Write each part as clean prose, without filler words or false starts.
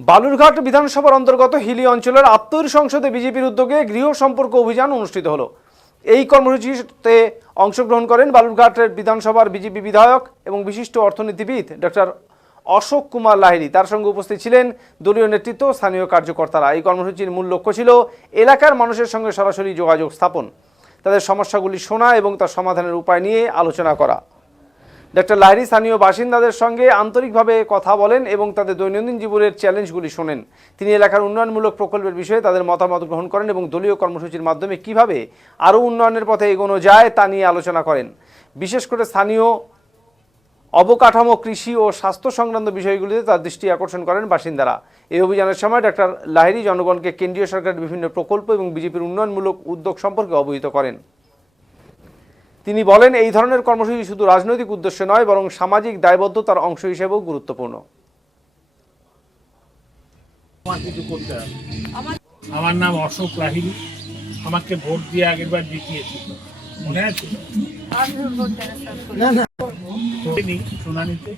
বালুরঘাট বিধানসভার অন্তর্গত হিলি অঞ্চলের আত্মীয় সংসদে বিজেপির উদ্যোগে গৃহ সম্পর্ক অভিযান অনুষ্ঠিত হলো। এই কর্মসূচিতে অংশগ্রহণ করেন বালুরঘাটের বিধানসভার বিজেপি বিধায়ক এবং বিশিষ্ট অর্থনীতিবিদ ডক্টর অশোক কুমার লাহিড়ী। তার সঙ্গে উপস্থিত ছিলেন দলীয় নেতৃত্ব, স্থানীয় কার্যকর্তারা। এই কর্মসূচির মূল লক্ষ্য ছিল এলাকার মানুষের সঙ্গে সরাসরি যোগাযোগ স্থাপন, তাদের সমস্যাগুলি শোনা এবং তার সমাধানের উপায় নিয়ে আলোচনা করা। ডক্টর লাহিড়ী স্থানীয় বাসিন্দাদের সঙ্গে আন্তরিকভাবে কথা বলেন এবং তাদের দৈনন্দিন জীবনের চ্যালেঞ্জগুলি শোনেন। তিনি এলাকার উন্নয়নমূলক প্রকল্পের বিষয়ে তাদের মতামত গ্রহণ করেন এবং দলীয় কর্মসূচির মাধ্যমে কিভাবে আরও উন্নয়নের পথে এগোনো যায় তা নিয়ে আলোচনা করেন। বিশেষ করে স্থানীয় অবকাঠামো, কৃষি ও স্বাস্থ্য সংক্রান্ত বিষয়গুলিতে তার দৃষ্টি আকর্ষণ করেন বাসিন্দারা। এই অভিযানের সময় ডক্টর লাহিড়ী জনগণকে কেন্দ্রীয় সরকারের বিভিন্ন প্রকল্প এবং বিজেপির উন্নয়নমূলক উদ্যোগ সম্পর্কে অবহিত করেন। তিনি বলেন, এই ধরনের কর্মসূচি শুধু রাজনৈতিক উদ্দেশ্যে নয়, বরং সামাজিক দায়বদ্ধতার অংশ হিসেবেও গুরুত্বপূর্ণ। আমার নাম অশোক লাহিড়ী। আমাকে ভোট দিয়ে আগেরবার জিতিয়েছিল, মনে আছে? শুনানিতে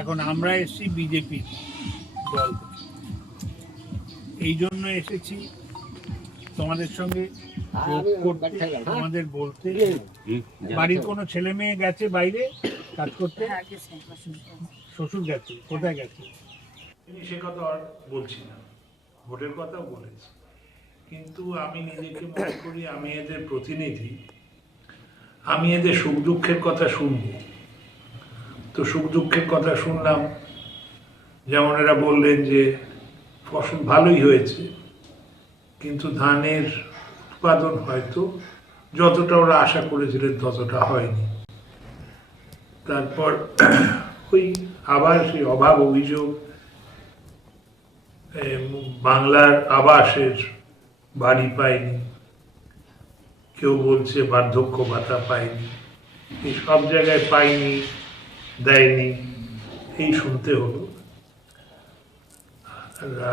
এখন আমরা এসেছি বিজেপি দল, এই জন্য এসেছি তোমাদের সঙ্গে তোমাদের বলতে। বাড়ির কোনো ছেলে মেয়ে গেছে বাইরে কাজ করতে? শ্বশুর গেছে, কোথায় গেছে? সে কথা আর বলছি না, ভোটের কথাও বলেছি। কিন্তু আমি নিজেকে মনে করি আমি এদের প্রতিনিধি, আমি এদের সুখ দুঃখের কথা শুনব। তো সুখ দুঃখের কথা শুনলাম, যেমন এরা বললেন যে ফসল ভালোই হয়েছে, কিন্তু ধানের উৎপাদন হয়তো যতটা ওরা আশা করেছিলেন ততটা হয়নি। তারপর ওই আবার সেই অভাব অভিযোগ, বাংলার আবাসের বাড়ি পায়নি, কেউ বলছে বার্ধক্য ভাতা পায়নি, এই সব জায়গায় পায়নি, দেয়নি, এই শুনতে হলো।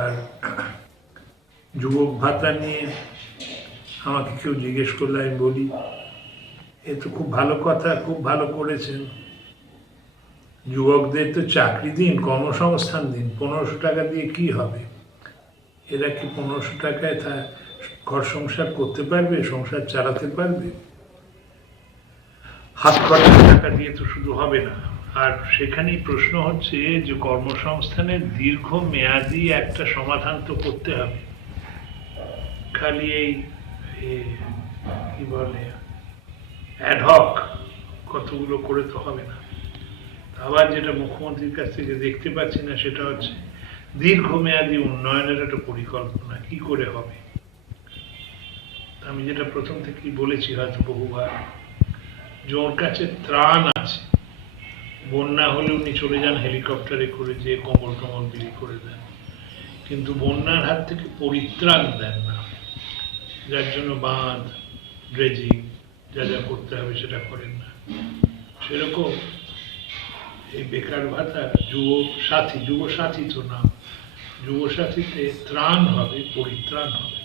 আর যুবক ভাতা নিয়ে আমাকে কেউ জিজ্ঞেস করলে আমি বলি, এ তো খুব ভালো কথা, খুব ভালো করেছেন। যুবকদের তো চাকরি দিন, কর্মসংস্থান দিন। 1500 টাকা দিয়ে কি হবে? এরা কি 1500 টাকায় ঘর সংসার করতে পারবে, সংসার চালাতে পারবে? হাত খরচের টাকা দিয়ে তো শুধু হবে না। আর সেখানেই প্রশ্ন হচ্ছে যে কর্মসংস্থানের দীর্ঘ মেয়াদি একটা সমাধান তো করতে হবে। খালি এই কি বলে অ্যাডহক কতগুলো করে তো হবে না। আবার যেটা মুখ্যমন্ত্রীর কাছ থেকে দেখতে পাচ্ছি না, সেটা হচ্ছে দীর্ঘমেয়াদী উন্নয়নের একটা পরিকল্পনা কি করে হবে। আমি যেটা প্রথম থেকেই বলেছি হয়তো বহুবার, যে ওর কাছে ত্রাণ আছে। বন্যা হলে উনি চলে যান হেলিকপ্টারে করে, যে কম্বল টম্বল বিলি করে দেন, কিন্তু বন্যার হাত থেকে পরিত্রাণ দেন না। যার জন্য বাঁধ, ড্রেজিং যা যা করতে হবে সেটা করেন না। সেরকম এই বেকার ভাতা, যুব সাথী তো নাম, যুব সাথীতে ত্রাণ হবে, পরিত্রাণ হবে।